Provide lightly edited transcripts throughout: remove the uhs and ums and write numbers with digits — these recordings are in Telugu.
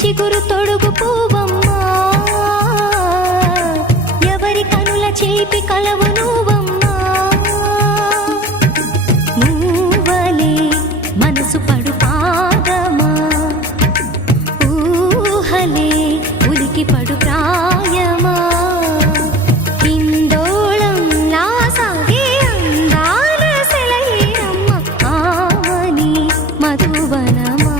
చిగురు తొడుగు పూవమ్మా, ఎవరి కనుల చేపి కలవు నువ్వమ్మా. మూవలే మనసు పడు పాదమా, ఊహలే ఉలికి పడు ప్రాయమా. ఇందోళంలా సాగే అందాల సెలయేరమ్మ, ఆమని మధువనమా.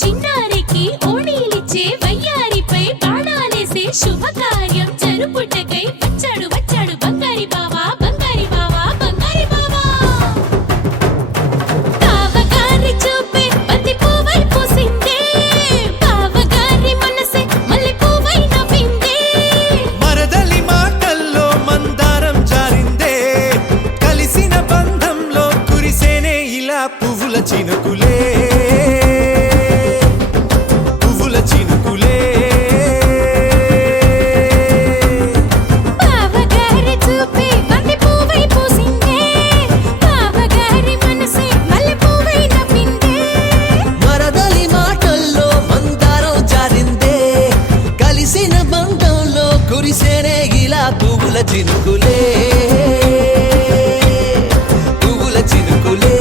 చిన్నారికి ఓణీలిచ్చే వయ్యారిపై బాణాలేసే శుభకార్యం జరుపుటకై వచ్చాడు వచ్చాడు బంగారి బావా బంగారి బావా బంగారి బావా బావగారి చూపే బంతి పువ్వై పూసిందే బావగారి మనసే మల్లె పువ్వై నవ్విందే మరదలి మాటల్లో మందారం జారిందే కలిసిన బంధంలో కురిసేనే ఇలా పువ్వుల చినుకులే పువ్వుల చినుకులే బావగారి చూపే బంతి పువ్వై పూసిందే బావగారి మనసే మల్లె పువ్వై నవ్విందే మరదలి మాటల్లో మందారం జారిందే కలిసిన బంధంలో కురిసేనే ఇలా పువ్వుల చినుకులే పువ్వుల చినుకులే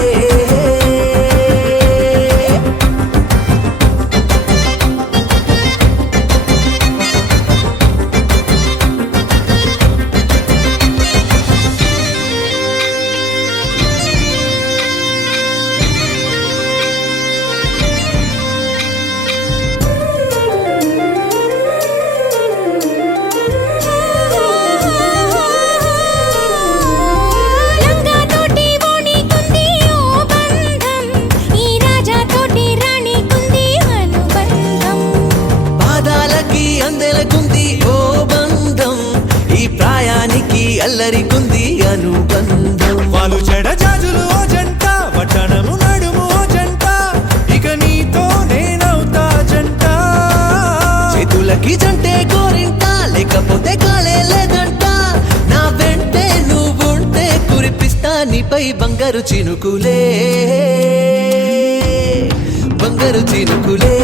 లంగా తోటి ఓణి కుంది ఓ బంధం ఈ రాజా తోటి రాణి కుంది అనుబంధం పాదాలకి అందెలకుంది ఓ బంధం ఈ ప్రాయానికి అల్లరికుంది అనుబంధం వాళ్ళు చెడ జాజులు ఓ జంట వటనము నడుము ఓ జంట ఇక నీతో నేనవుతా జంట చేతులకి జంటే గోరింట లేకపోతే కాలే లేదంట నా వెంటే నువ్వుంటే కురిపిస్తా నీపై బంగారు చినుకులే బంగారు చినుకులే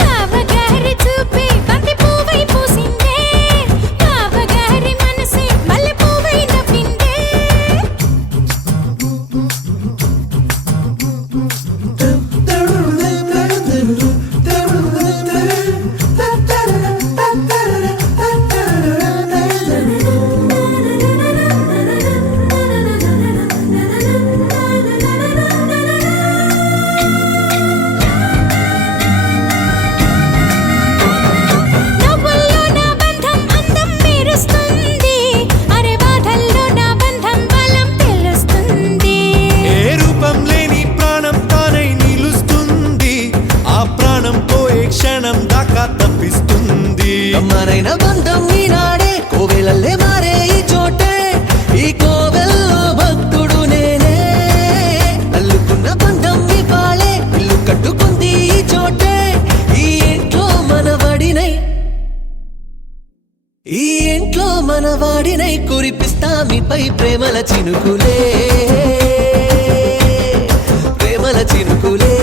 బావగారి చూపే బంతి పువ్వై పూసిందే బావగారి మనసే మల్లె పువ్వై నవ్విందే నవ్వుల్లో నా బంధం అందం మెరుస్తుంది అరే బాధల్లో నా బంధం బలం తెలుస్తుంది ఏ రూపం లేని ప్రాణం తానై నిలుస్తుంది ఆ ప్రాణం పోయే క్షణం దాకా తప్పిస్తుంది అమ్మరైన బంధం ఈనాడే కోవెలల్లే మారే ఈ చోటే ఈ కోవెల్లో భక్తుడు నేనే అల్లుకున్న బంధం ఈ పాళే ఇల్లు కట్టుకుంది ఈ చోటే ఈ ఇంట్లో మనవాడినై ఈ ఇంట్లో మనవాడినై కురిపిస్తా మీపై ప్రేమల చినుకులే ప్రేమల చినుకులే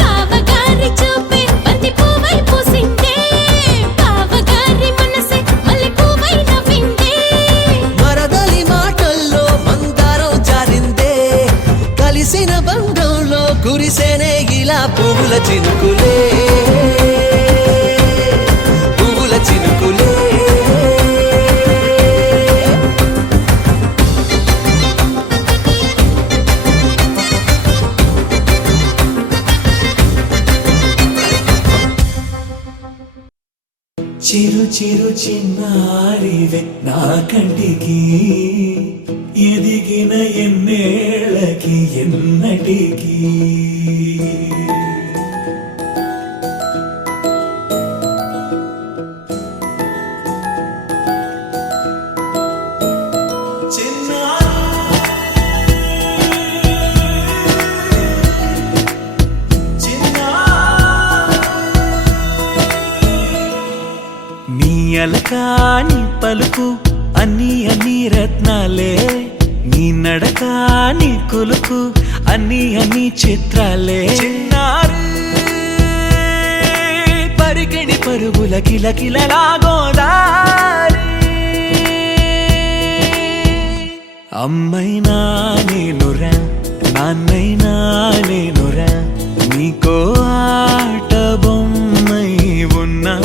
బావగారి చూపే బంతి పువ్వై పూసిందే బావగారి మనసే మల్లె పువ్వై నవ్విందే మరదలి మాటల్లో మందారం జారిందే కలిసిన బంధంలో కురిసేనే ఇలా పువ్వుల చినుకులే పువ్వుల చినుకులే చిరు చిరు చిన్నారివే నా కంటికి ఎదిగిన ఎన్నేళ్ళకి ఎన్నటికి నీ అలకా నీ పలుకు అన్ని అన్ని రత్నాలే నీ నడక నీ కులుకు అన్ని అన్ని చిత్రాలే చిన్నారు పరికిణి పరుగుల కిలకిలలా గోదారి అమ్మైనా నేనురా నాన్నైనా నేనురా నీకో ఆట బొమ్మై ఉన్నా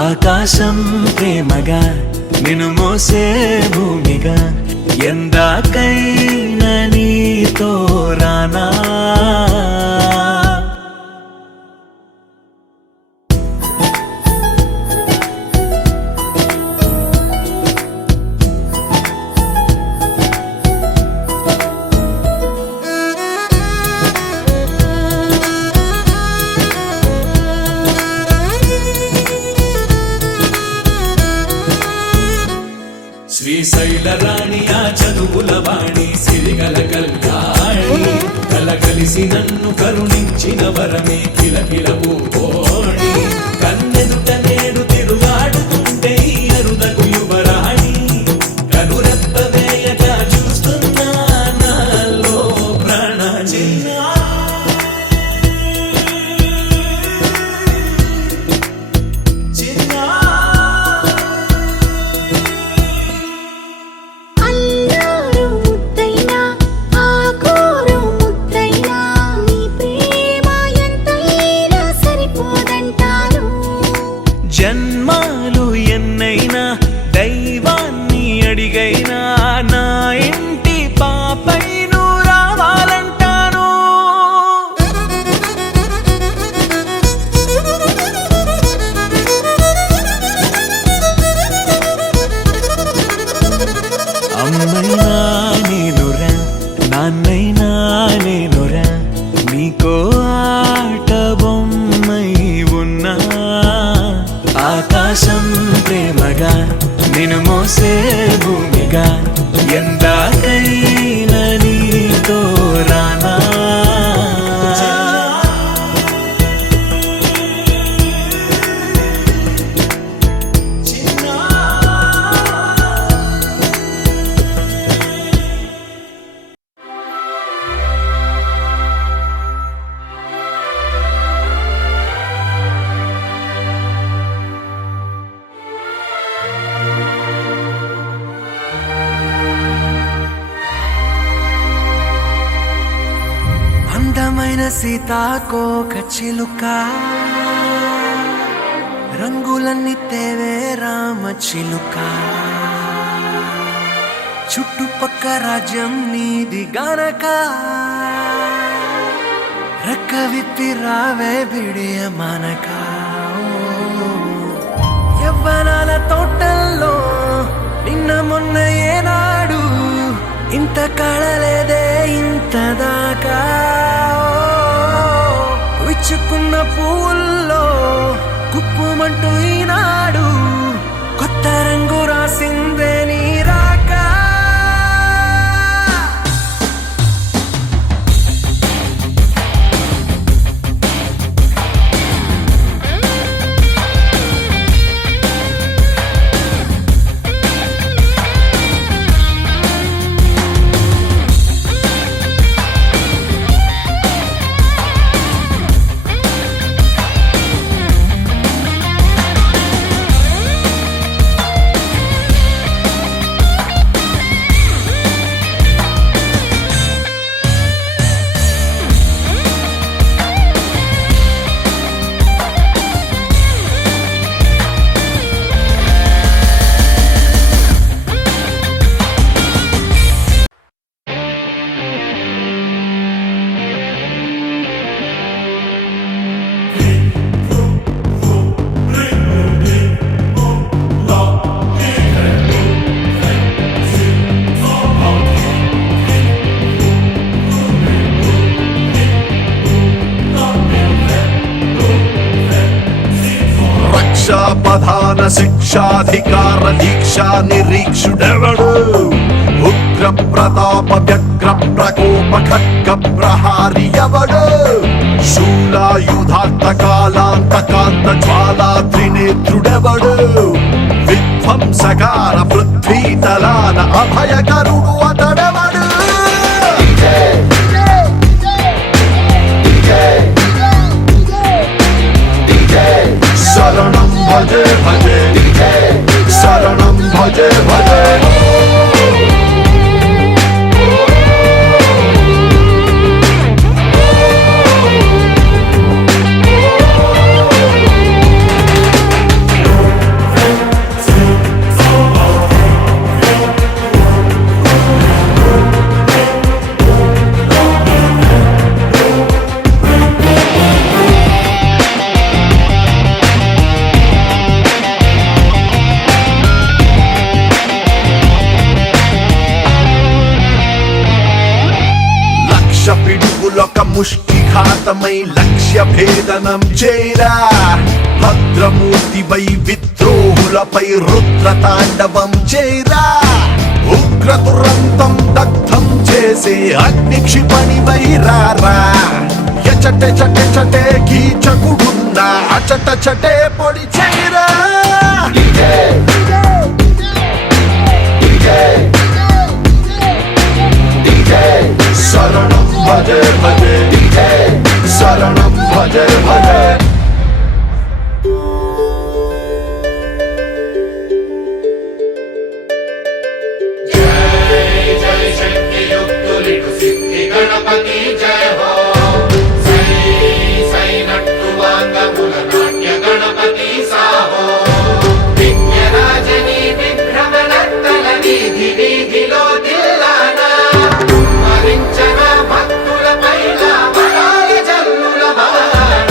ఆకాశం ప్రేమగా నిన్ను మోసే భూమిగా ఎంత ఎందాకైనా నీతో రానా శ్రీశైల రాణి ఆ చదువుల వాణి సిరిగల కళ్యాణి కలగలిసి నన్ను కరుణించిన వరమే కిలకిల పూకోణి కన్నెదుట నేడు తిరుగాడుతుంటే ఈ అరుదకు యువరాణి కనురెప్ప వేయక చూస్తున్నా నాలో ప్రాణ అల్లారు ముద్దైనా ఆకోరు ముద్దైనా నీ ప్రేమ ఎంతైనా సరిపోదంటాను జన్మాలు ఎన్నైనా దైవాన్ని అడిగైనా నా ఇంటి పాపై నువ్వు రావాలంటాను అమ్మైనా నేనురా నాన్నైనా నేనురా నీకో ఆట బొమ్మై ఉన్నా ఆకాశం ప్రేమగా నిన్ను మోసే భూమిగా ఎందాకైనా నీతో రానా అందమైన సీతాకోక చిలుక రంగులన్నీ తేవే రామ చిలుక చుట్టుపక్క రాజ్యం నీది గనక రెక్క విప్పి రావే బిడియ మనక యవ్వనాల తోటల్లో నిన్న మొన్న ఏనాడు ఇంత కళలేదే ఇంత దాకా విచ్చుకున్న పూల్లో కుప్పుమంటూ ఈనాడు కొత్త రంగు రాసిందే నీ రాక ప్రధాన శిక్షాధికార దీక్షా నిరీక్షుడెవడు ఉగ్ర ప్రతాప వ్యగ్ర ప్రకోప ఖడ్గ ప్రహారి ఎవడు శూలాయుధాంత కాలాంతకాంత జ్వాలా త్రినేత్రుడెవడు విధ్వంసకార పృథ్వీతలాన అభయకరుడు అతడెవడు శరణం భజే భజే శరణం భజే భజే ముష్టిఘాతమై లక్ష్య భేదనం చేరా భద్రమూర్తివై విద్రోహులపై రుద్రతాండవం చేరా ఉగ్ర దురంతం దగ్ధం చేసే అగ్ని క్షిపణివై రారా ఎచటే చటే చటే కీచకుడున్నా అచట చటే పొడి చేరా శరణం భజే భజే శరణం భజే భజే गणपति जय हो सै सै नट्टु वांगमूल नाट्य गणपति साहो विघ्नराजनी विभ्रमनर्तन वीधि वीधिलो दिल्लाना మరించన భక్తుల పైన వరాల జల్లుల బాణ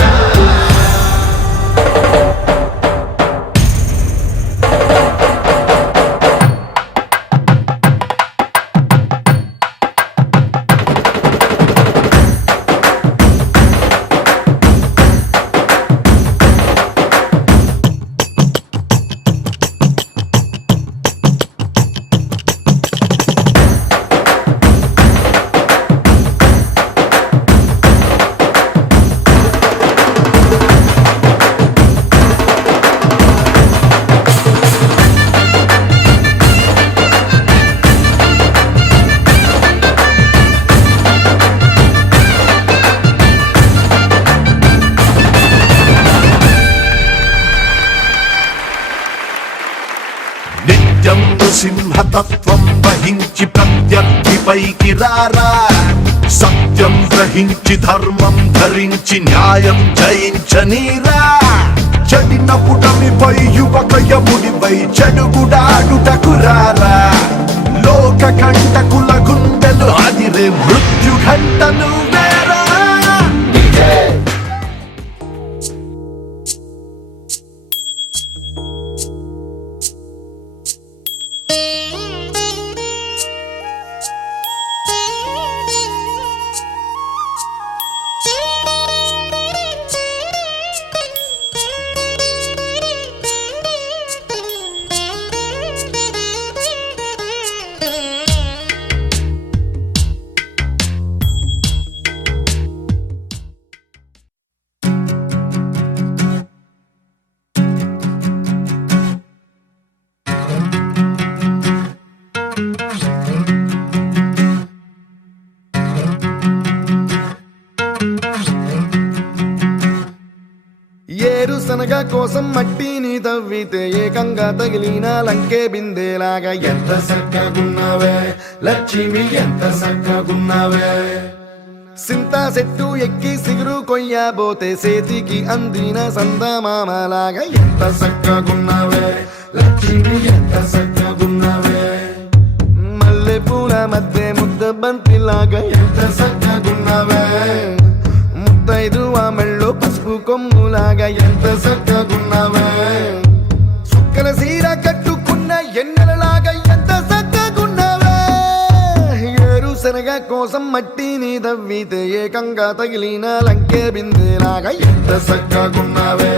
నిత్యం సింహతత్వం వహించి ప్రత్యర్థిపైకి రారా సత్యం గ్రహించి ధర్మం ధరించి న్యాయం జయించనీరా చెడిన పుటమిపై యువకయముడిపై చెడుగుడాడుటకు రారా లోక కంటకుల గుండెలు అదిరే మృత్యు ఘంటలు వేరా ఏరుశనగ కోసం మట్టిని తవ్వితే ఏకంగా తగిలిన లంకే బిందేలాగా ఎంత సక్కగున్నావే లక్ష్మి ఎంత సక్కగున్నావే సింతా చెట్టు ఎక్కి సిగురు కొయ్యబోతే చేతికి అందిన సందమామలాగా ఎంత సక్కగున్నావే లక్ష్మి ఎంత సక్కగున్నావే మల్లె పూల మధ్య ముద్ద బంతిలాగా ఎంత సక్కగున్నావే ముత్తైదు మెళ్ళో పసుపు కొమ్ములాగా ఎంత సక్కగున్నావే సుక్కల సీర కట్టుకున్న ఎన్నెలలాగా ఎంత సక్కగున్నావే ఏరుశనగ కోసం మట్టిని తవ్వితే ఏకంగా తగిలిన లంకే బిందేలాగా ఎంత సక్కగున్నావే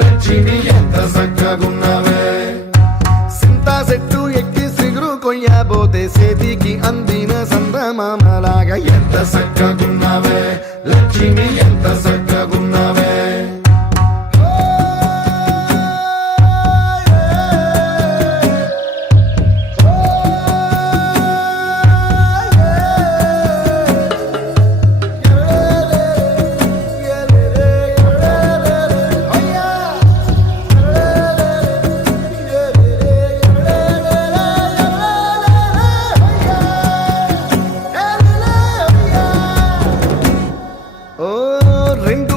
లక్ష్మి ఎంత సక్కగున్నావే సింతా చెట్టు ఎక్కి సిగురు కొయ్యబోతే చేతికి అందిన సందమామలాగా ఎంత సక్కగున్నావే లక్ష్మి ఎంత సక్కగున్నావే రెండు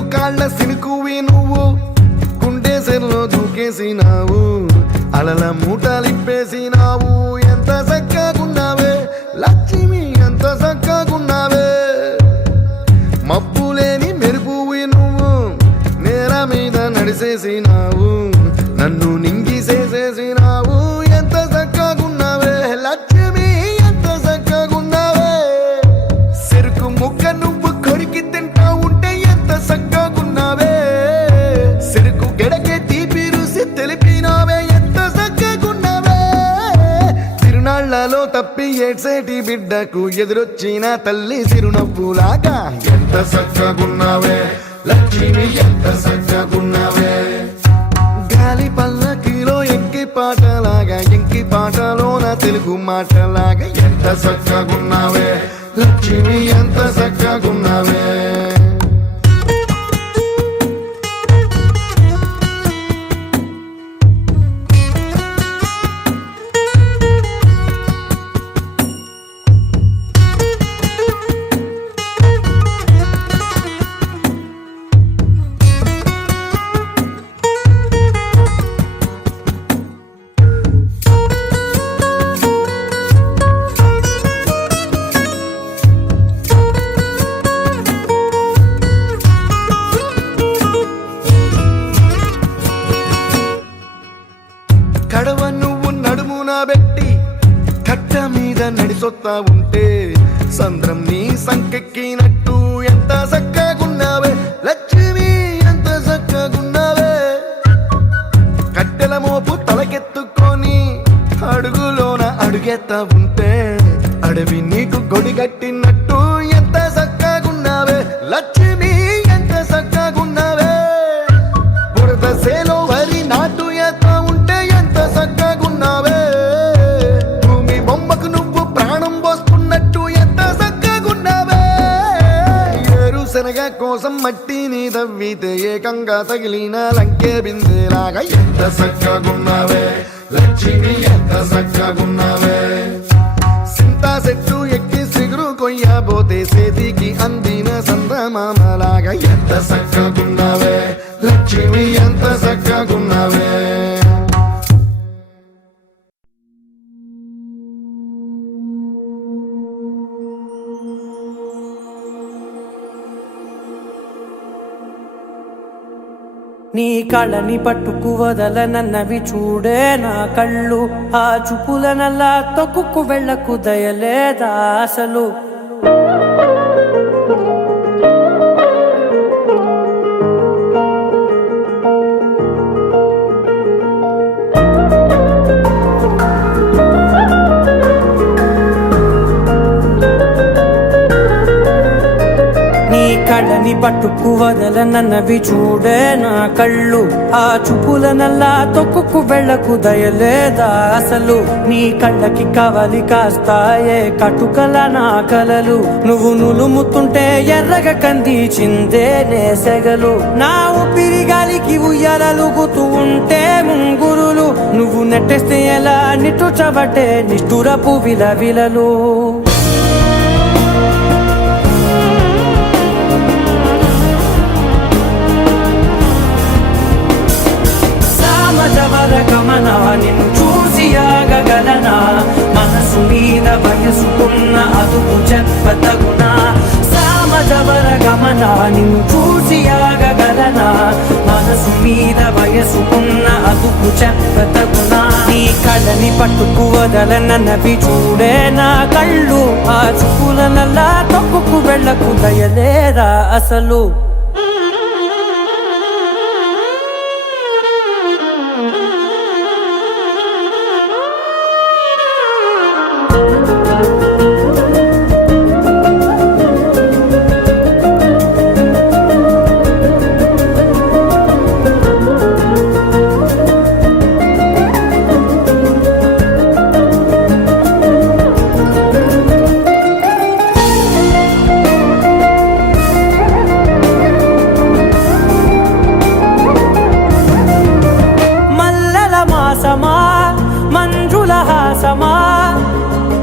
బిడ్డకు ఎదురొచ్చిన తల్లి చిరునవ్వులాగా ఎంత చక్కగున్నావే లక్ష్మి ఎంత చక్కగున్నావే గాలి పల్లకిలో ఎంకి పాటలాగా ఎంకి పాటలోన తెలుగు మాటలాగా ఎంత చక్కగున్నావే లక్ష్మి ఎంత చక్కగున్నావే కడవ నువ్వు నడుమున పెట్టి కట్ట మీద నడిసొత్తా ఉంటే సంద్రం నీ సంకెక్కినట్టు ఎంత చక్కగున్నావే లక్ష్మి ఎంత చక్కగున్నావే కట్టెల మోపు తలకెత్తుకొని అడుగులోన అడుగెత్తా ఉంటే అడవి నీకు గొడిగట్టినట్టు ఎంత చక్కగున్నావే లక్ష్మి ఎంత చక్కగున్నావే బురద సేలో వరి నాటు ఎత్తా ఉంటే ఎంత చక్కగున్నావే భూమి బొమ్మకు నువ్వు ప్రాణం పోస్తున్నట్టు ఎంత చక్కగున్నావే ఏరుశనగ కోసం మట్టిని తవ్వితే ఏకంగా తగిలిన లంకే బిందెలాగా ఎంత చక్కగున్నావే లక్ష్మి ఎంత చక్కగున్నావే సింతా చెట్టు ఎక్కి సిగురు కొయ్యబోతే చేతికి అందిన సందమామలాగా ఎంత చక్కగున్నావే లక్ష్మి ఎంత చక్కగున్నావే నీ కళ్ళని పట్టుకు వదలనన్నవి చూడే నా కళ్ళు ఆ చూపులనల్లా తొక్కుకు వెళ్ళకు దయలేదా అసలు కళ్ళని పట్టుకు వదలనన్నవి చూడే నా కళ్ళు ఆ చూపులనల్లా తొక్కుకు వెళ్ళకు దయలేదా అసలు నీ కళ్ళకి కవలి కాస్తాయే కటుకల నా కలలు నువ్వు నులుముతుంటే ఎర్రగ కందిచిందే నేసెగలు నా ఊపిరి గాలికి ఉయ్యాలలుగుతూ ఉంటే ముంగురులు నువ్వు నెట్టేస్తే ఎలా నిట్టుచబట్టే నిష్ఠురపు విలవిలలు గమన నిన్ను చూసి ఆగగలనా మనసు మీద వయసుకున్న అదుపు చెప్పతగునా సామజవర గమన నిన్ను చూసి ఆగగలనా మనసు మీద వయసుకున్న అదుపు చెప్పతగునా నీ కళ్ళని పట్టుకు వదలనన్నవి చూడే నా కళ్ళు ఆ చూపులనల్లా తొక్కుకు వెళ్ళకు దయలేరా అసలు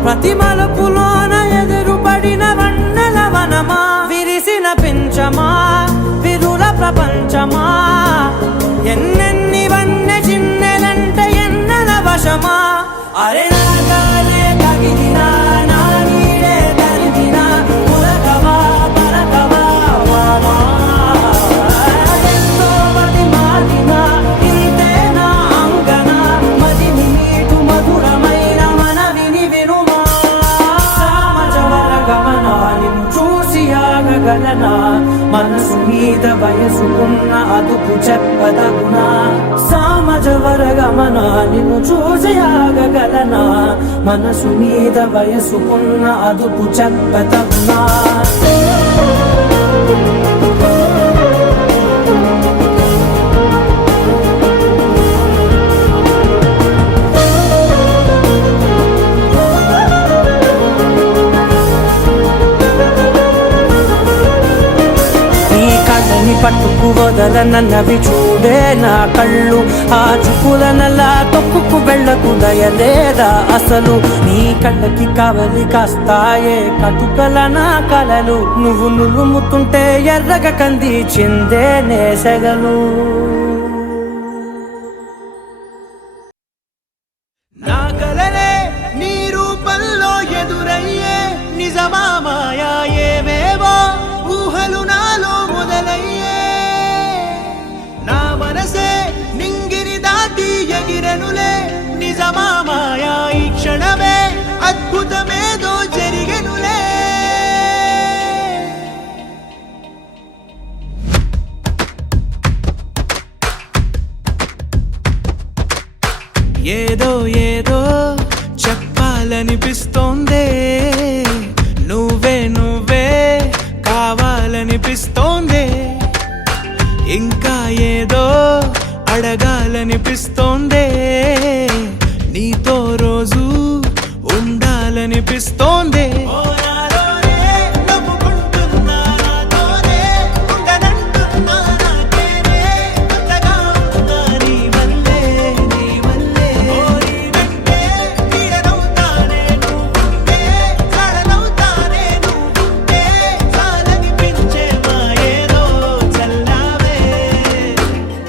ప్రతి మలుపులోన ఎదురుపడిన వన్నెల వనమా విరిసిన పించమా విరుల ప్రపంచమా ఎన్నెన్ని వన్నె చిన్నెలంటే ఎన్నెల వశమా అరే నాగాలే తగిలినా నా నీడే తరిమినా పులకవా పలకవా వామా ఎంతో మది మాదినా ఇంతే నా అంగన మదిని నీటు మధురమైన మనవిని వినుమా సామజవర గమన నిన్ను చూసి ఆగ ఆగగలనా మనసు మీద వయసుకున్న అదుపు చెప్పదగునా సామజ వరగమన నిన్ను చూసి ఆగగలనా మనసు మీద వయసుకున్న అదుపు చెప్పదగునా పట్టుకు వదలనన్నవి చూడే నా కళ్ళు ఆ చుకులనలా తొక్కుకు వెళ్ళకు దయలేదా అసలు నీ కళ్ళకి కవలి కాస్తాయే కటుకల నా కలలు నువ్వు నులుముతుంటే ఎర్రగ కంది చిందే నేసగలు నా కలలే నీ రూపంలో ఎదురయ్యే నిజమా మాయా ఏవేవో ఊహలు నాలో మొదలయ్యే నా మనసే నింగిని దాటి ఎగిరెనులే నిజమా మాయా ఈ క్షణమే అద్భుతమేదో జరిగెనులే ఏదో ఏదో చెప్పాలనిపిస్తోందే నువ్వే నువ్వే కావాలనిపిస్తోందే ఇంకా ఏదో అడగాలనిపిస్తోందే నీతో రోజు ఉండాలనిపిస్తోందే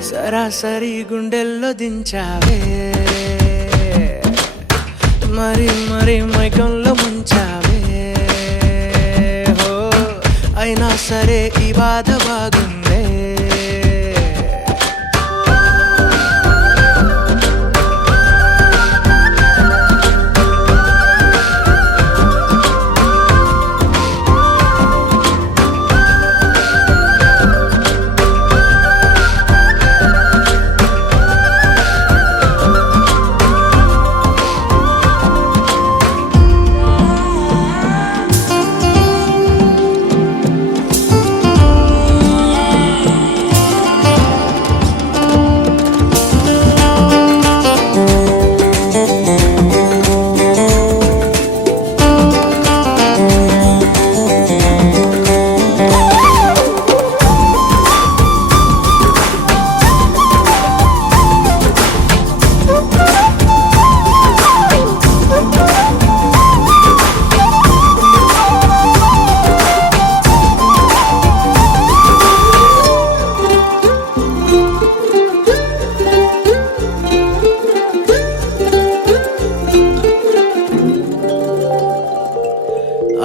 సరాసరి గుండెల్లో దించావే మరి మరి మైకంలో ముంచావే హో అయినా సరే ఈ బాధ బాగుందే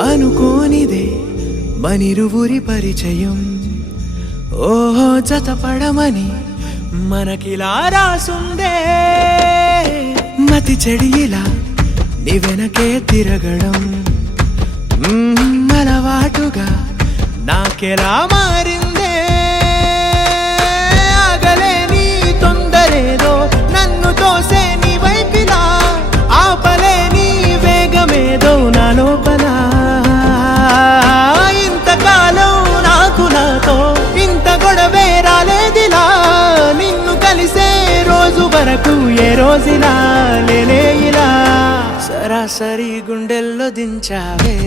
అనుకోనిదే మనిరువురి పరిచయం ఓహో జతపడమని మనకిలా రాసుందే మతి చెడిలా నీ వెనకే తిరగడం అలవాటుగా నాకెలా మారిందే ఆగలేని తొందరేదో నన్ను తోసే నీ వైపిలా ఆపలేని వేగమేదో నా లోపల ఇంతకాలం నాకు నాతో ఇంత గొడవే రాలేదిలా నిన్ను కలిసే రోజు వరకు ఏ రోజులా లేలే ఇలా సరాసరి గుండెల్లో దించావే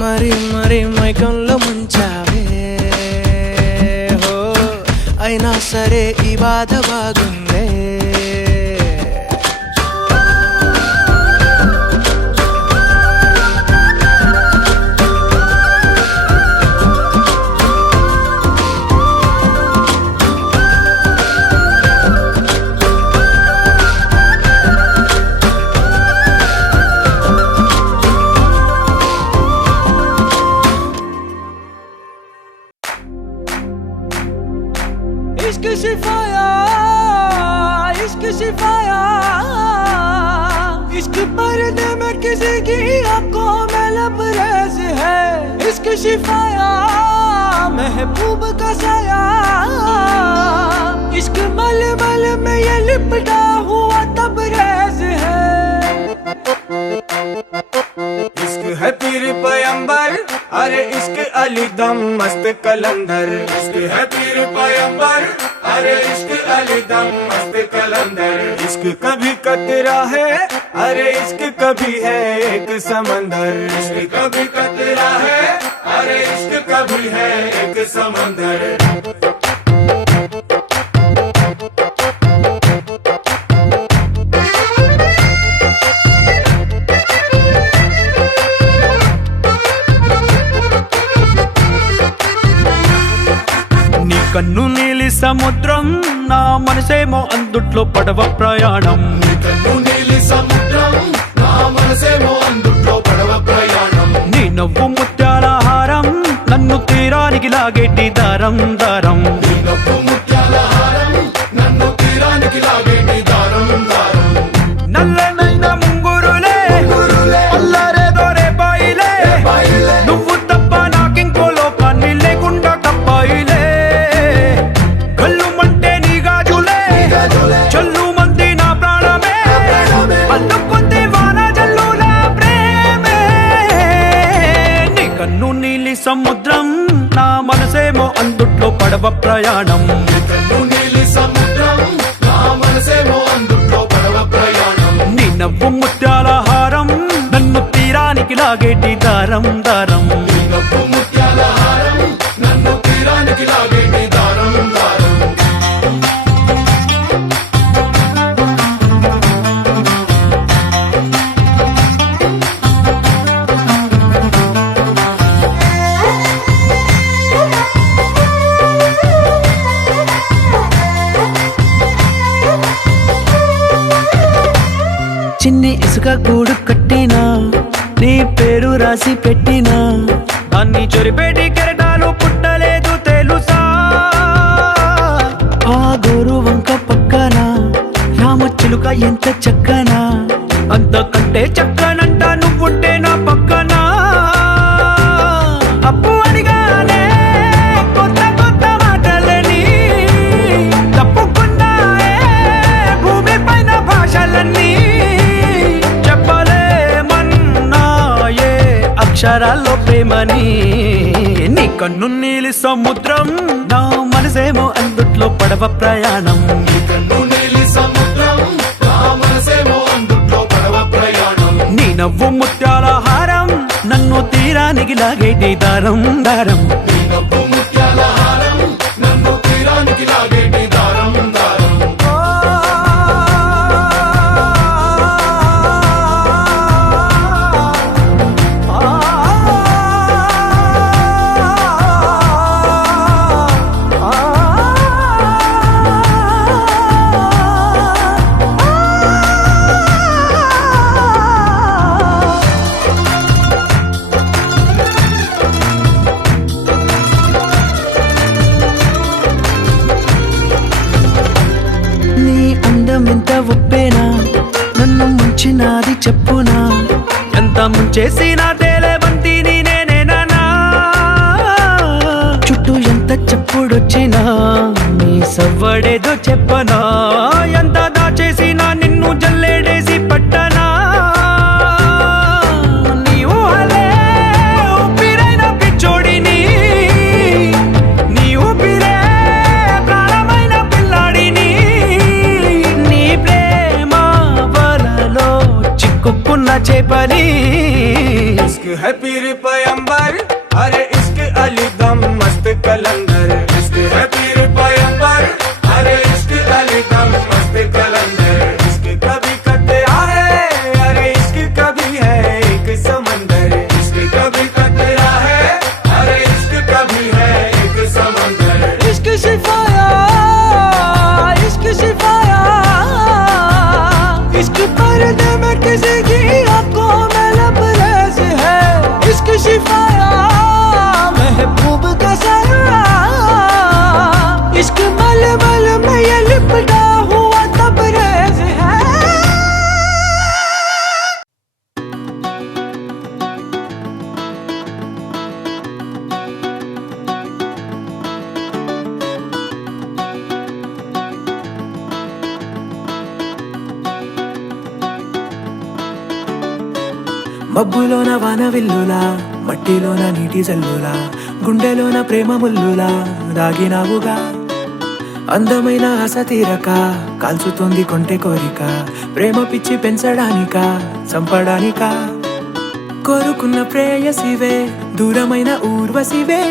మరి మరి మైకంలో ముంచావే హో అయినా సరే ఈ బాధ బాగుందే इश्क सिफाया इश्क पर्दे में किसी की आंखों में लबरेज है इश्क शिफाया महबूब का साया इश्क मल मल में ये लिपटा हुआ तबरेज है इश्क है पीर पैगंबर अरे इश्क अली दम मस्त कलंदर इश्क है पीर पैगंबर अरे इश्क अली दम मस्त कलंदर इश्क कभी कतरा है अरे इश्क कभी है एक समंदर इश्क कभी कतरा है अरे इश्क कभी है एक समंदर నీ కన్ను నీలి సముద్రం నా మనసేమో అందుట్లో పడవ ప్రయాణం కన్ను నీలి సముద్రం నా మనసేమో అందుట్లో పడవ ప్రయాణం నీ నవ్వు ముత్యాల హారం నన్ను తీరానికి లాగేటి దారం దారం నీ నవ్వు ముత్యాల హారం నన్ను తీరానికి లాగేటి దారం దారం నల్లనైన ముంగురులే అల్లారే దొరే బాయిలే బాయిలే నువ్వు తప్ప నాకింకో లోకాన్ని లేకుండా తప్పాయిలే కళ్ళు మంటే నీ గాజులే చల్లు మంది నా ప్రాణమే అల్లుకుంది వాన జల్లుల ప్రేమే నీ కన్ను నీలి సముద్రం నా మనసేమో అందుట్లో పడవ ప్రయాణం కన్ను నీలి సముద్రం నా మనసేమో అందుట్లో పడవ ప్రయాణం నీ నవ్వు ముత్యాల హారం నన్ను తీరానికి లాగేటి దారం దారం నీ నవ్వు ముత్యాల హారం నన్ను తీరానికి లాగేటి దారం దారం చిన్ని ఇసుక గూడు కట్టినా నీ పేరు రాసి పెట్టినా దాన్ని చొరిపేటి కెరటాలు పుట్టలేదు తెలుసా ఆ గోరు వంక పక్కన రామచిలుక ఎంత చక్కనా అంతకంటే చక్కనంట నువ్వుంటే నా పక్కన అప్పు అడిగానే కొత్త కొత్త మాటలని తప్పుకున్నాయే భూమి పైన భాషలన్నీ చెప్పలేమన్నాయే అక్షరాల్లో ప్రేమని నీ కన్ను నీలి సముద్రం నా మనసేమో అందుట్లో పడవ ప్రయాణం కన్ను నీలి సముద్రం నా మనసేమో అందుట్లో పడవ ప్రయాణం నీ నవ్వు ముత్యాల హారం నన్ను తీరానికి లాగేటి దారం దారం నీ నవ్వు ముత్యాల హారం నన్ను తీరానికి లాగేటి దారం దారం నీ అందం ఎంత ఒప్పేనా నన్ను ముంచినాది చెప్పునా ఎంత ముంచేసినా తేలేబంతి నేనేనా చుట్టూ ఎంత చెప్పుడొచ్చినా నీ సవ్వడేదో చెప్పనా ఎంత దాచేసినా నిన్ను జల్లేడేసి పట్టనా నీ ఊహలే ఊపిరైన పిచ్చోడిని నీ ఊపిరే ప్రాణమైన పిల్లాడిని నీ ప్రేమ వలలో చిక్కుకున్న చేపని इश्क है पीर पैगंबर अरे इश्क अली दम मस्त कलंदर इश्क है पीर पैगंबर अरे इश्क अली दम मस्त कलंदर इश्क कभी कतरा है अरे इश्क कभी है एक समंदर इश्क कभी कतरा है अरे इश्क कभी है एक समंदर इश्क शिफाया इश्क पर्दे में किसी की आंखों में लबरेज है इश्क शिफाया మబ్బులోన వానవిల్లులా మట్టిలోన నీటి జల్లులా గుండెలోన ప్రేమ ముల్లులా దాగినావుగా అందమైన ఆశ తీరక కాల్చుతోంది కొంటె కోరిక ప్రేమ పిచ్చి పెంచడానిక చంపడానిక కోరుకున్న ప్రేయసివే దూరమైన ఊర్వశివే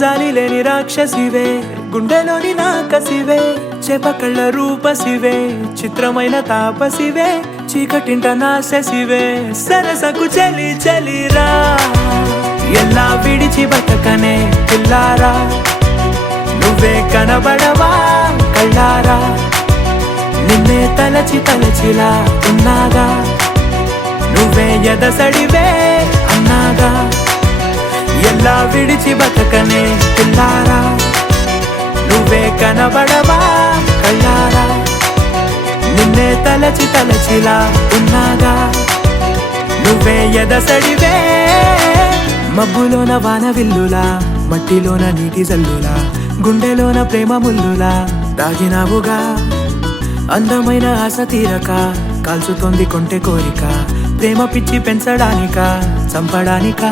జాలి లేని రాక్షసివే గుండెలోని నాకసివే చేపకళ్ళ రూపసివే చిత్రమైన తాపసివే చీకటింట నాశసివే సరసకు చలి చలిరా ఎలా విడిచి బతకనే పిల్లారా నువ్వే కనబడవా కళ్ళారా నిన్నే తలచి తలచిలా ఉన్నాగా నువ్వే ఎదసడివే అన్నాగా ఎలా విడిచి బతకనే పిల్లారా నువ్వే కనబడవా కళ్ళారా నిన్నే తలచి తలచిలా ఉన్నాగా నువ్వే ఎదసడివే మబ్బులోన వానవిల్లులా మట్టిలోన నీటి జల్లులా గుండెలోన ప్రేమ ముల్లులా దాగినావుగా అందమైన ఆశ తీరక కాల్చుతోంది కొంటె కోరిక ప్రేమ పిచ్చి పెంచడానిక చంపడానిక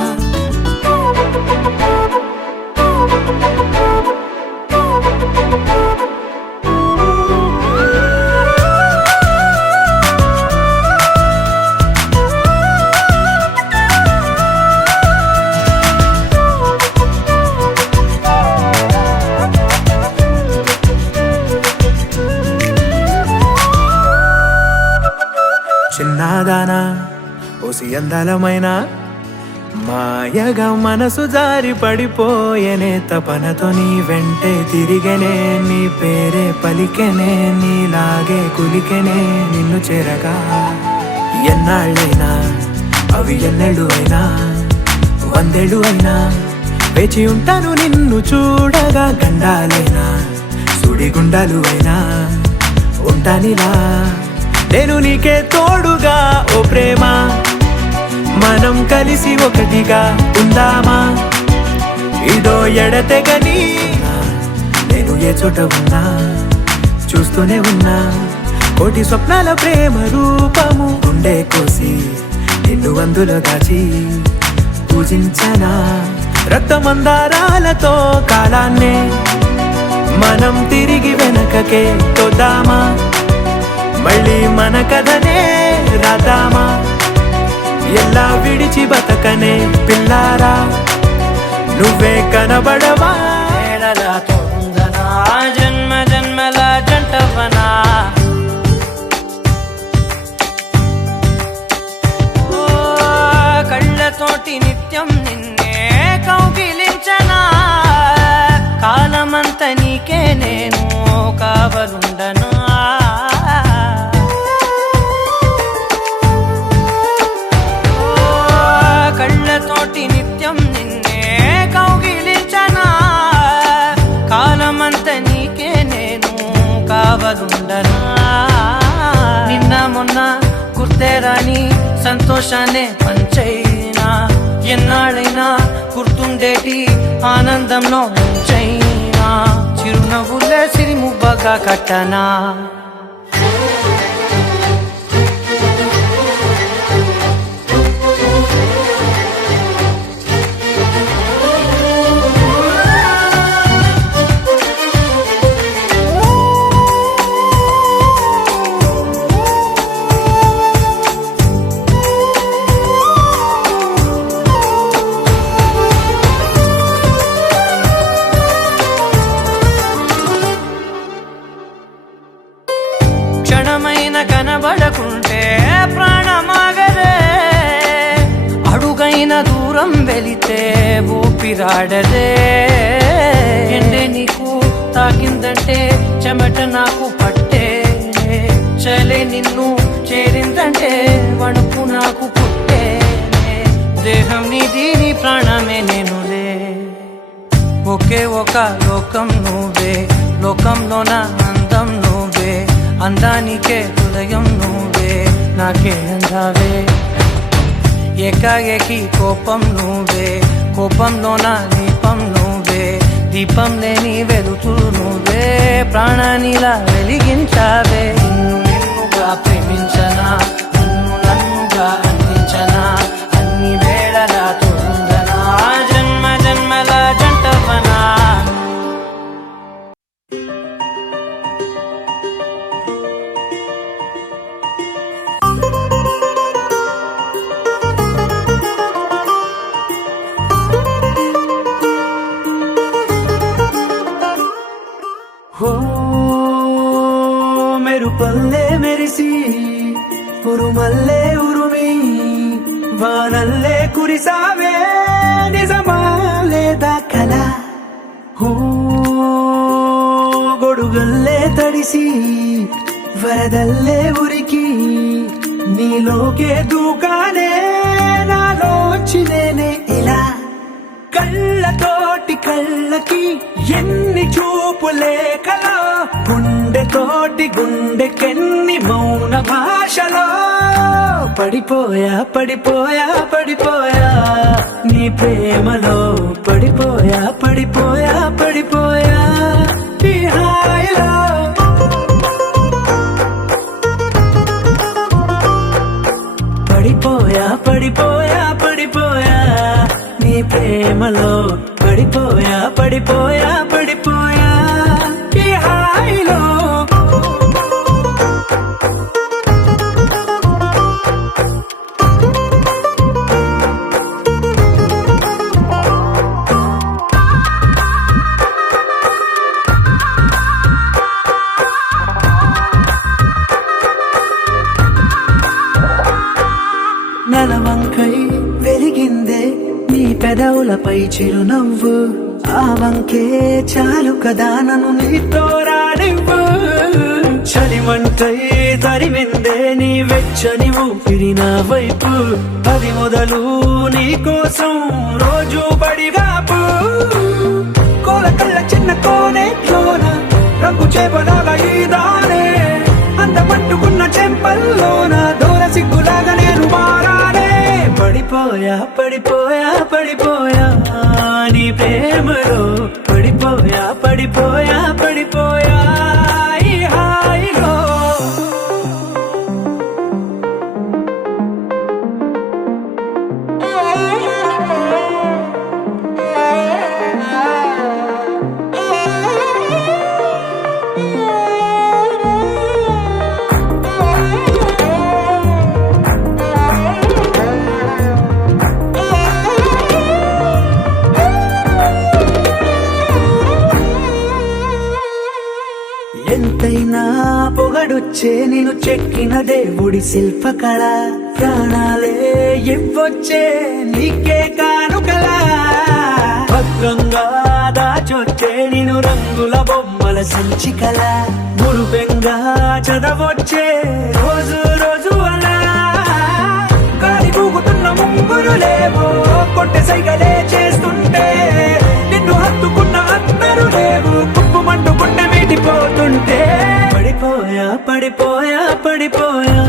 చిన్నదానా ఓసి అందలమైన మాయగా మనసు జారి పడిపోయేనే తపనతో నీ వెంటే తిరిగనే నీ పేరే పలికెనే నీలాగే కులికెనే నిన్ను చేరగా ఎన్నాళ్ళైనా అవి ఎన్నెళ్ళు అయినా వందేళ్ళు అయినా వేచి ఉంటాను నిన్ను చూడగా గండాలైనా సుడిగుండాలు అయినా ఉంటానిలా నేను నీకే తోడుగా ఓ ప్రేమ మనం కలిసి ఒకటిగా ఉందామా ఇదో ఎడతెగని నేను ఏ చోట ఉన్నా చూస్తూనే ఉన్నా కోటి స్వప్నాల ప్రేమ రూపము గుండె కోసి నిన్ను అందులో దాచి పూజించనా రక్తమందారాలతో కాలాన్నే మనం తిరిగి వెనకకే తోద్దామా మళ్ళీ మన కథనే రాదామా ఎలా విడిచి బతకనే పిల్లారా నువ్వే కనబడవా జన్మ జన్మల జంటవనా కళ్ళతోటి నిత్యం నిన్నే కౌగిలించనా కాలమంత నీకే నేను కావలుండనా కళ్ళతోటి నిత్యం నిన్నే కౌగిలించనా కాలమంత నీకే నేను కావలుండనా నిన్న మొన్న గుర్తేరాని సంతోషాన్ని పంచైనా ఎన్నాళ్ళైనా గుర్తుండేటి ఆనందంలో ముంచైనా చిరునవ్వులే సిరిముబ్బగా కట్టనా క్షణమైన కనబడకుంటే ప్రాణమాగదే అడుగైన దూరం వెళితే ఊపిరాడదే ఎండే నీకు తాకిందంటే చెమట నాకు పట్టే చలే నిన్ను చేరిందంటే వణుకు నాకు పుట్టే దేహం నీది నీ ప్రాణమే నేనులే ఒకే ఒక లోకం నువ్వే లోకంలోన అందం నువ్వే అందానికే హృదయం నువ్వే నాకే అందావే ఏకాఏకి కోపం నువ్వే కోపంలోన దీపం నువ్వే దీపం లేని వెలుతురు నువ్వే ప్రాణానిలా వెలిగించావే నిన్నుగా ప్రేమించనా నన్నుగా అందించనా అన్ని ఉరుమల్లే ఉరుమి వానల్లే కురిసావే నిజమా లేదా కల గొడుగల్లే తడిసి వరదల్లే ఉరికి నీలోకే దూకానే నాలోంచి నేనే ఇలా కళ్ళతోటి కళ్ళకి ఎన్ని చూపులే కలా గుండెతోటి గుండెకెన్ని మౌన భాషలో పడిపోయా పడిపోయా పడిపోయా నీ ప్రేమలో పడిపోయా పడిపోయా పడిపోయా ఈ హాయిలో పడిపోయా పడిపోయా పడిపోయా నీ ప్రేమలో పడిపోయా పడిపోయా పడిపోయా ఈ హాయిలో నెలవంకై వెలిగిందే నీ పెదవులపై చిరునవ్వు ఆ వంకే చాలు కదా నన్ను నీతో రానివ్వు చలిమంటై తరిమిందే నీ వెచ్చని ఊపిరి నా వైపు అది మొదలు నీ కోసం రోజు బడిగాపు కోల కళ్ళ చిన్న కోనేట్లోన రంగు చేపలాగా ఈదానే అందమంటుకున్న చెంపల్లోన దూర సిగ్గులాగా నేను మారానే పడిపోయా పడిపోయా పడిపోయా నీ ప్రేమలో పడిపోయా పడిపోయా పడిపోయా ఈ హాయిలో ఎంతైనా పొగడొచ్చే నేను చెక్కిన దేవుడి శిల్పకళ ప్రాణాలే ఇవ్వొచ్చే నీకే కానుకలా భద్రంగా దాచొచ్చే నేను రంగుల బొమ్మల సంచికల మురుపెంగా చదవొచ్చే రోజు రోజు అలా గాలి కూగుతున్న ముంగురులేవో కొట్టె సైగలే చేస్తుంటే నిన్ను హత్తుకున్న అందరూ లేవు కుప్పుమంటూ గుండె మీటిపోతుంటే పడిపోయా పడిపోయా పడిపోయా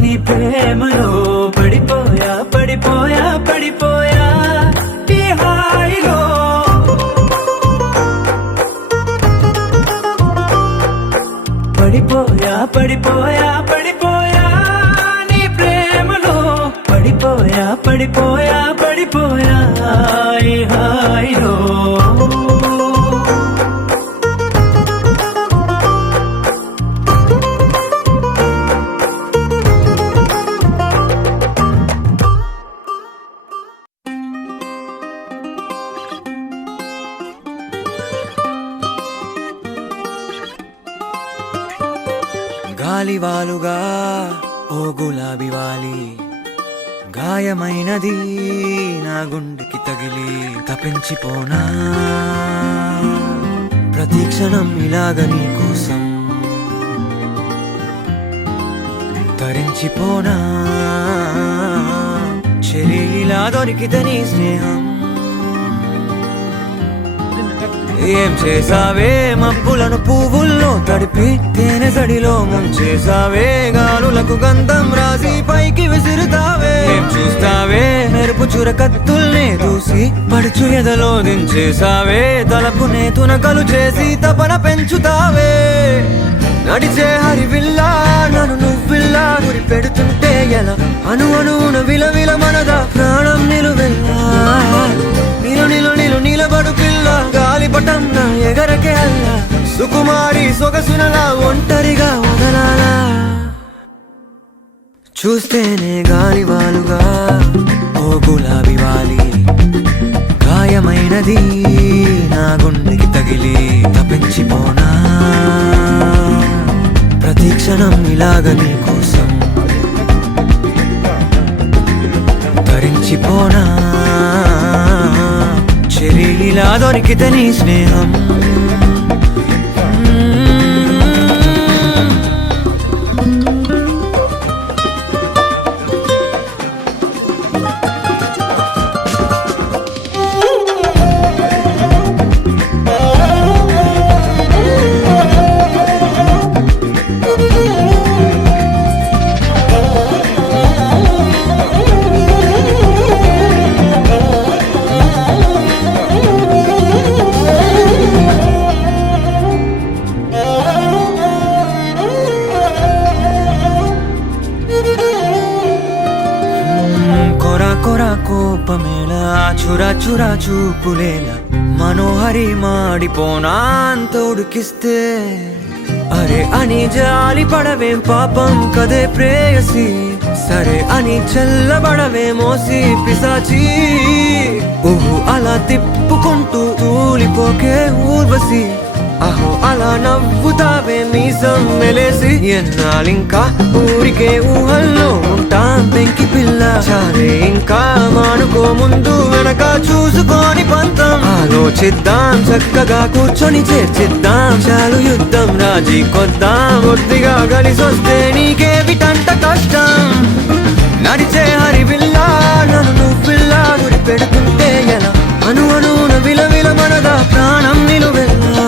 నీ ప్రేమలో పడిపోయా పడిపోయా పడిపోయా ఈ హాయిలో పడిపోయా పడిపోయా పడిపోయా నీ ప్రేమలో పడిపోయా పడిపోయా పడిపోయా ఈ హాయిలో గాలివాలుగా ఓ గులాబీ వాలి గాయమైనది నా గుండెకి తగిలి తపించిపోనా ప్రతి క్షణం ఇలాగ నీ కోసం తరించిపోనా చెరిలా దొరికితే నీ స్నేహం ఏం చేసావే మబ్బులను పువ్వుల్లో తడిపి తేనె సడిలో ముంచేసావే గాలులకు గంధం రాసి పైకి విసురుతావే ఏం చూస్తావే మెరుపు చురకత్తుల్నే దూసి పడుచు ఎదలో దించేసావే తలపునే తునకలు చేసి తపన పెంచుతావే నడిచే హరివిల్లా నన్ను నువ్విల్లా గురి పెడుతుంటే ఎలా అను అనువున విలవిల మనదా ప్రాణం నిలువెల్లా నిలు నిలు నిలు నిలబడు పిల్ల గాలిపటం నా ఎగరకే అల్లా సుకుమారి సొగసునలా ఒంటరిగా వదలాలా చూస్తేనే గాలివాలుగా ఓ గులాబీ వాలి గాయమైనది నా గుండెకి తగిలి తపించిపోనా ప్రతి క్షణం ఇలాగ నీ కోసం తరించిపోనా చెరి ఇలా దొరికితే నీ స్నేహం కొరా కొరా కోపమేలా చురా చురా చూపులేలా మనోహరి మాడిపోనా అంత ఉడికిస్తే అరే అని జాలి పడవేం పాపం కదే ప్రేయసి సరే అని చల్లబడవే మోసి పిశాచి ఊహు అలా తిప్పుకుంటూ తూలిపోకే ఊర్వశి అహో అలా నవ్వుతావే మీసం మెలేసి ఎన్నాళ్ళింకా ఊరికే ఊహల్లో ఉంటాం పెంకి పిల్ల చాలే ఇంకా మానుకో ముందు వెనక చూసుకొని పంతం ఆలోచిద్దాం చక్కగా కూర్చొని చర్చిద్దాం చాలు యుద్ధం రాజీ కొద్దాం ఒద్దిగా కలిసొస్తే నీకేమిటంట కష్టం నడిచే హరివిల్లా నన్ను నువ్విల్లా గురి పెడుతుంటే ఎలా అను అనున విలవిల మనదా ప్రాణం నిలువెల్లా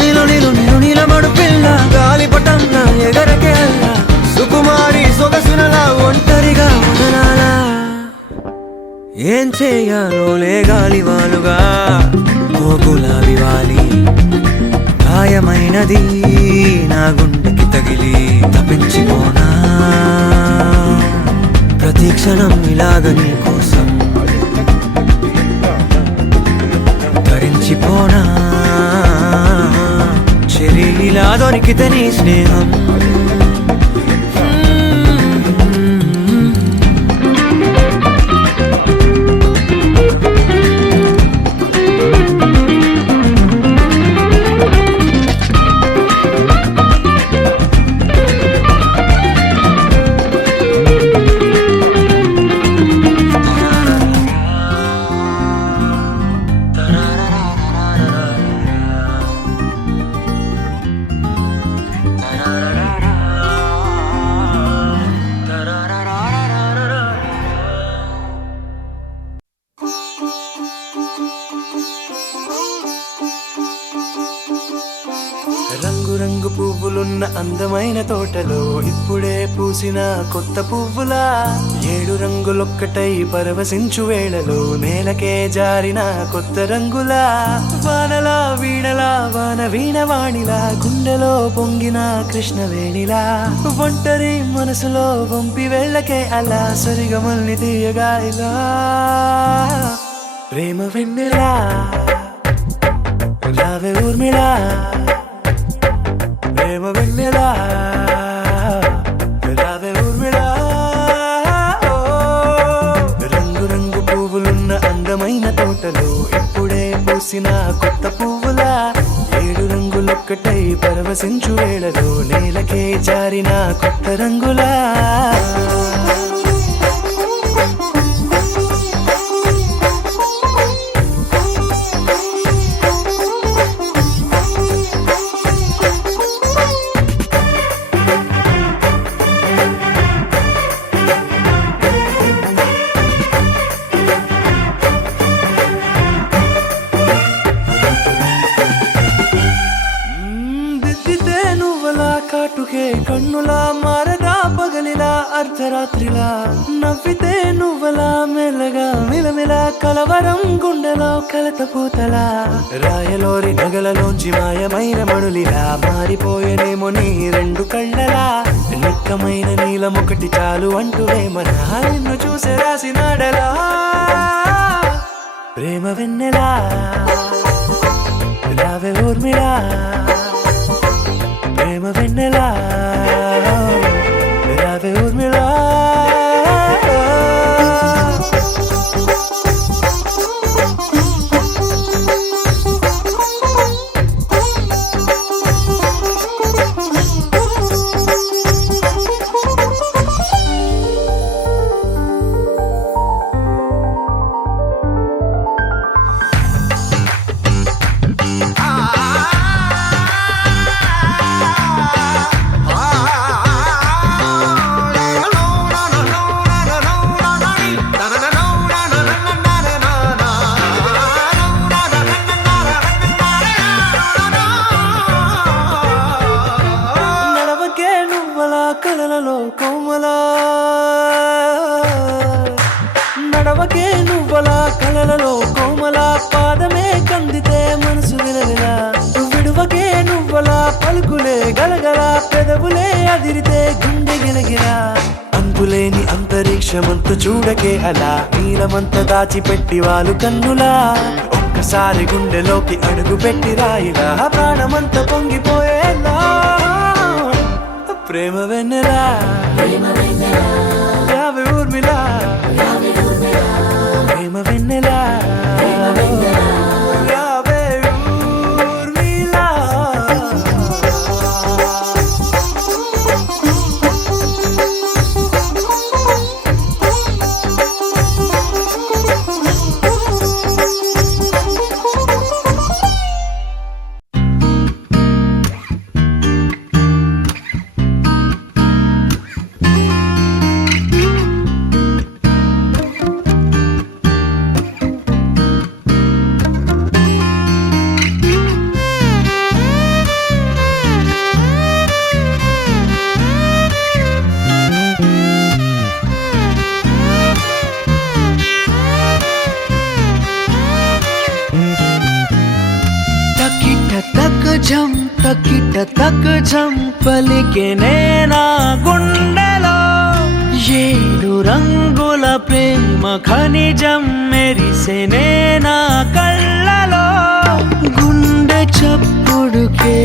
నిలు నిలు నిలు నిలబడు పిల్ల గాలిపటంలా ఎగరకే అల్లా సుకుమారి సొగసునలా ఒంటరిగా వదలాలా ఏం చేయాలో లేగాలి వాలుగా ఓ గులాబీ వాలి గాయమైనది నా గుండెకి తగిలి తప్పించిపోనా ప్రతి క్షణం ఇలాగ నీ కోసం తరించిపోనా చెరి ఇలా దొరికితే నీ స్నేహం రంగు రంగు పువ్వులున్న అందమైన తోటలో ఇప్పుడే పూసిన కొత్త పువ్వులా 7 రంగులొక్కటై పరవశించు వేళలో నేలకే జారిన కొత్త రంగులా వానలా వీణలా వాన వీణవాణిలా గుండెలో పొంగిన కృష్ణవేణిలా ఒంటరి మనసులో వంపి వెళ్ళకే అలా సరిగమల్ని తీయగా ఇలా ప్రేమ వెన్నెలా రావే ఊర్మిళా ప్రేమ వెన్నెలా రావే ఊర్మిళా రంగు రంగు పువ్వులున్న అందమైన తోటలో ఇప్పుడే పూసిన కొత్త పువ్వులా 7 రంగులొక్కటై పరవశించు వేళలో నేలకే జారిన కొత్త రంగులా కాటుకే కన్నులా మారదా పగలిలా అర్ధరాత్రిలా నవ్వితే నువ్వలా మెల్లగా మిలమిలా కలవరం గుండెలో కలతపోతలా రాయలోరి నగలలోంచి మాయమైన మణులిలా మారిపోయేనేమో నీ 2 కళ్ళలా నిక్కమైన నీలమొకటి చాలు అంటూ వేమనా నిన్ను చూసే రాసినాడలా ప్రేమ వెన్నెలా రావే ఊర్మిళా ప్రేమ వెన్నెలా రావే ఊర్మిళా విడువకే నువ్వలా కలలలో కోమలా పాదమే కందితే మనసు విలవిలా విడువకే నువ్వలా పలుకులే గలగల పెదవులే అదిరితే గుండె గిలగిలా అంతులేని అంతరిక్షమంత చూడకే అలా నీలమంత దాచిపెట్టి వాళ్ళు కన్నులా ఒక్కసారి గుండెలోకి అడుగు పెట్టి రాయిలా ప్రాణమంత పొంగిపోయేలా ప్రేమ వెన్నెలా యావే ఊర్మిళా ప్రేమ వెన్నెలా యావే ఊర్మిళా తకిట తక జం పలికే నేనా గుండెలో ఏడు రంగుల ప్రేమ ఖనిజం మెరిసే నేనా కళ్ళలో గుండె చప్పుడుకే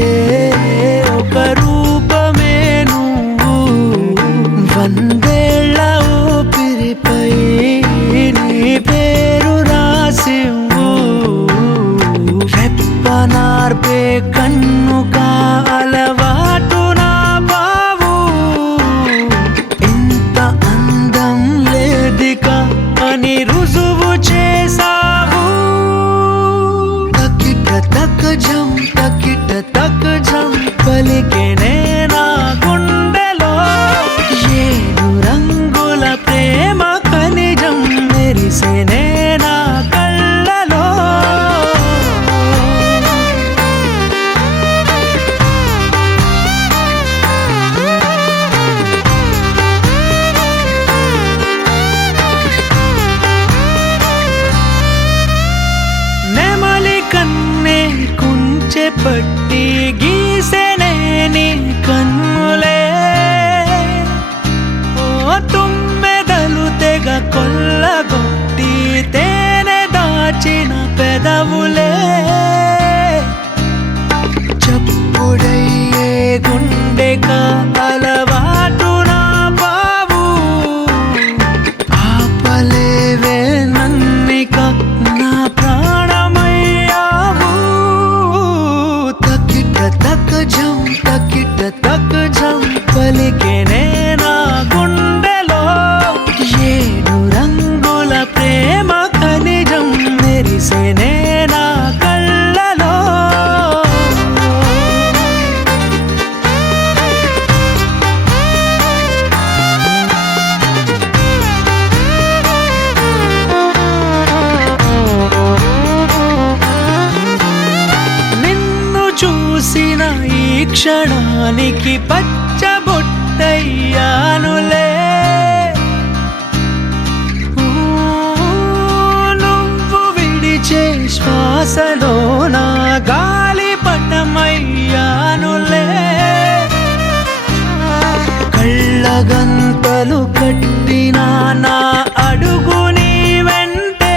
ఒక రూపమే నువ్వు వందేళ్ల ఊపిరిపై నీ పేరు రాసివ్వు రెప్పనార్పే కన్ను కాలవాటు నా బావు ఇంత అందం లేదిక అని రుజువు చేసావు తకిట తక జం పలికే నేనా గుండెలో ఏడు రంగుల ప్రేమ ఖనిజం మెరిసే నేనా కళ్ళలో పట్టి గీసెనేని కన్నులే ఓ తుమ్మెదలు తెగ కొల్లగొట్టి తేనె దాచిన పెదవులే చప్పుడయ్యే గుండెక అలవాటు నా బావు ఆపలేవే నన్నిక నా ప్రాణమయ్యావు తకిట తక జం పలికే నేనా గుండెలో ఏడు రంగుల ప్రేమ ఖనిజం మెరిసే నేనా కళ్ళలో చూసిన ఈ క్షణానికి పచ్చబొట్టయ్యానులే నువ్వు విడిచే శ్వాసలో నా గాలిపటమయ్యానులే కళ్ళగంతలు కట్టిన నా అడుగుని వెంటే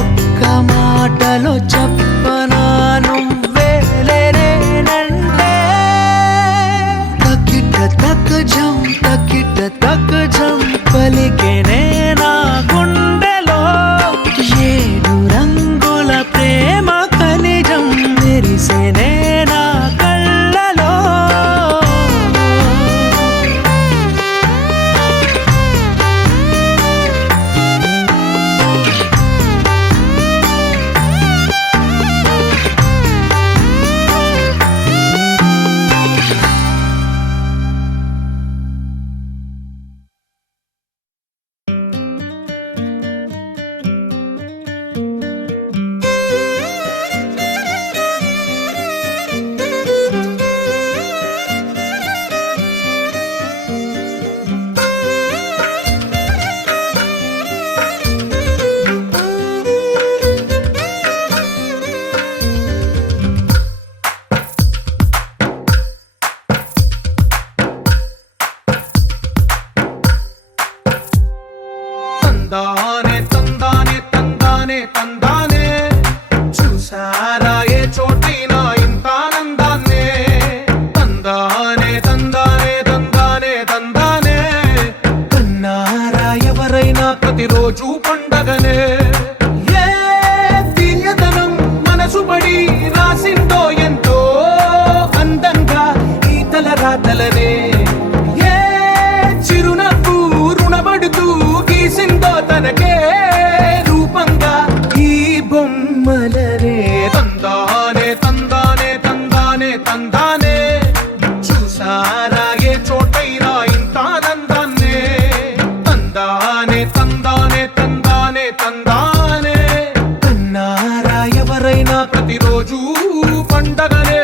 ఒక్క మాటలో చెప్పనా తకిట తక జం పలికే నేనా గుండెలో ఏడు రంగుల తందానే తందానే తందానే తందానే చూసారా ఏ చోటైనా ఇంత ఆనందాన్నే తందానే తందానే తందానే తందానే కన్నారా ఎవరైనా ప్రతిరోజు పండగనే ఏ తీయదనం మనసు పడి రాసిందో ఎంతో అందంగా ఈ తలరాతలనే ఏ చిరునవ్వు రుణపడుతూ గీసిందో తనకే రూపంగా ఈ బొమ్మలనే తందానే తందానే తందానే తందానే చూసారా ఏ చోటైనా ఇంత ఆనందాన్నే తందానే తందానే తందానే తందానే కన్నారా ఎవరైనా ప్రతిరోజు పండగనే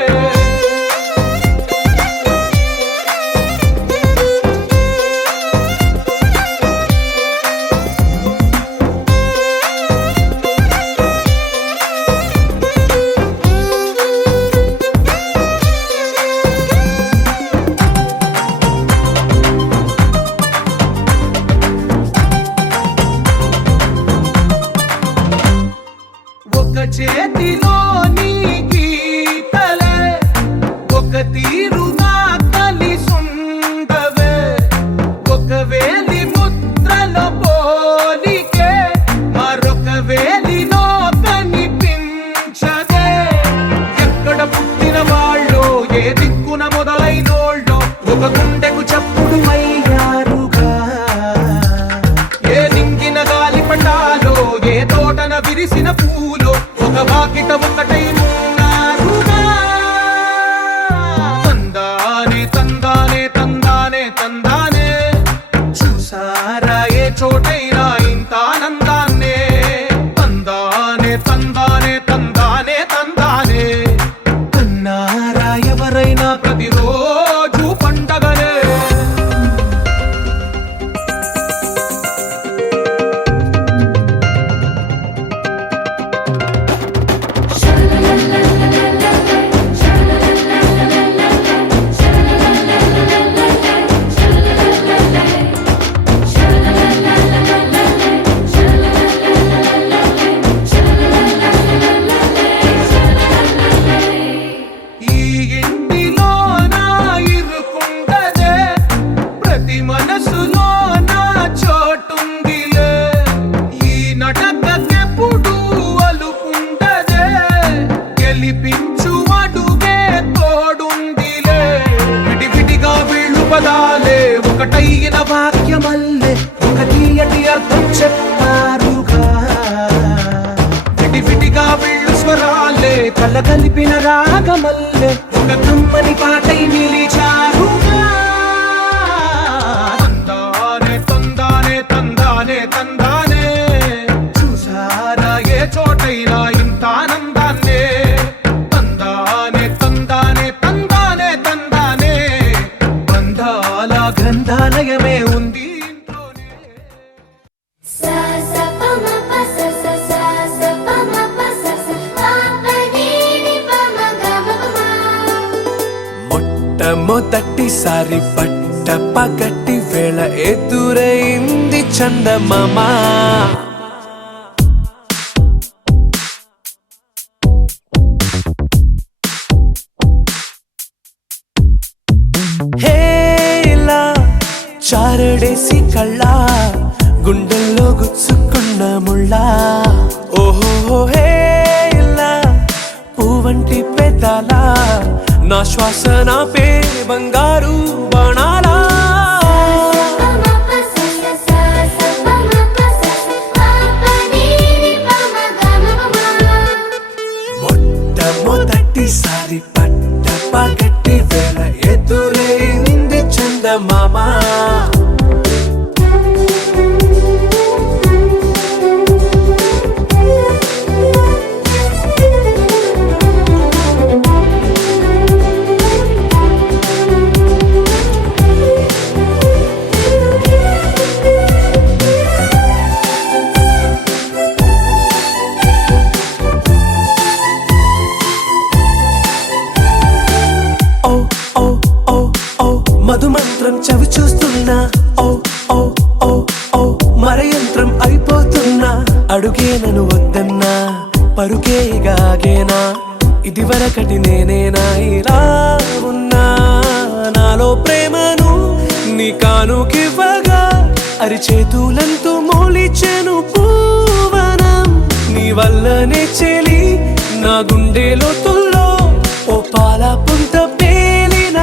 ఒక చేతిలో నీ గీతలే ఒక తీరుగా కలిసుండవే ఒక వేలి ముద్రలో పోలికే మరొక వేలిలో కనిపించదే ఎక్కడ పుట్టిన వాళ్ళో ఏ దిక్కున మొదలైనోళ్ళో ఒక గుండెకు చప్పుడు అయ్యారుగా ఏ నింగిన గాలి పటాలో ఏ తోటన విరిసిన పూలో ఒక వాకిట ఒకటై ఉన్నారుగా తందానే తందానే తందానే తందానే చూసారా ఏ చోటైనా ఇంత ఆనందాన్నే తందానే తందానే తందానే తందానే కన్నారా ఎవరైనా ప్రతిరోజు పండగనే ఈ ఇంటిలో నా ఇరుకుండదే ప్రతి మనసులో నా చోటుందిలే ఈ నటకెప్పుడు అలుకుండదే గెలిపించు అడుగే తోడుందిలే విడివిడిగా వీళ్ళు పదాలే ఒకటైన వాక్యమల్లే ఒక తీయటి అర్థం చెప్పారుగా విడివిడిగా వీళ్ళు స్వరాలే కలగలిపిన రాగమల్లే ఒక కమ్మని పాటై నిలిచారుగా తందానే తందానే తందానే తందానే చూసారా ఏ చోటైనా ఇంత ఆనందాన్నే తందానే తందానే తందానే తందానే బంధాల గ్రంథాలయమే ఉంది ఇంట్లోనే సా సా ప మ ప స స సా సా ప మ ప స స ప ప ని ని ప మ గ మ ప మ మొట్టమొదటిసారి పట్ట పగటి వేళ ఎదురైంది చందమామ హే ఇలా చారడేసి కళ్ళ గుండెల్లో గుచ్చుకున్న ముళ్ళ ఓహో హే ఇలా పువ్వంటి పెదాల నా శ్వాస నా పే బంగారు బాణాలా ప మ ప స స సా సా ప మ ప స స ప ప ని ని ప మ గ మ ప మ మొట్టమొదటిసారి పట్ట పగటి వేళ ఎదురైంది చందమామ ఇదివరకటి నేనేనా ఇలా ఉన్నా నాలో ప్రేమను నీ కానుకివ్వగా అరిచేతులంతో మోలిచెను పూవనం నీ వల్లనే చెలి నా గుండెలో తుల్లో ఓ పాల పుంత పేలిన